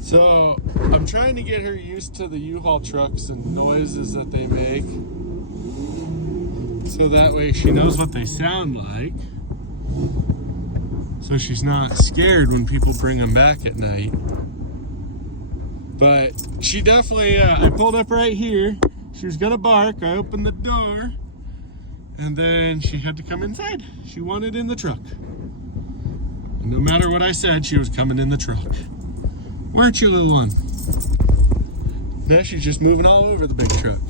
So I'm trying to get her used to the U-Haul trucks and noises that they make, so that way she knows what they sound like, so she's not scared when people bring them back at night. But she definitely, I pulled up right here. She was gonna bark. I opened the door, and then she had to come inside. She wanted in the truck. And no matter what I said, she was coming in the truck. Weren't you, little one? Now she's just moving all over the big truck.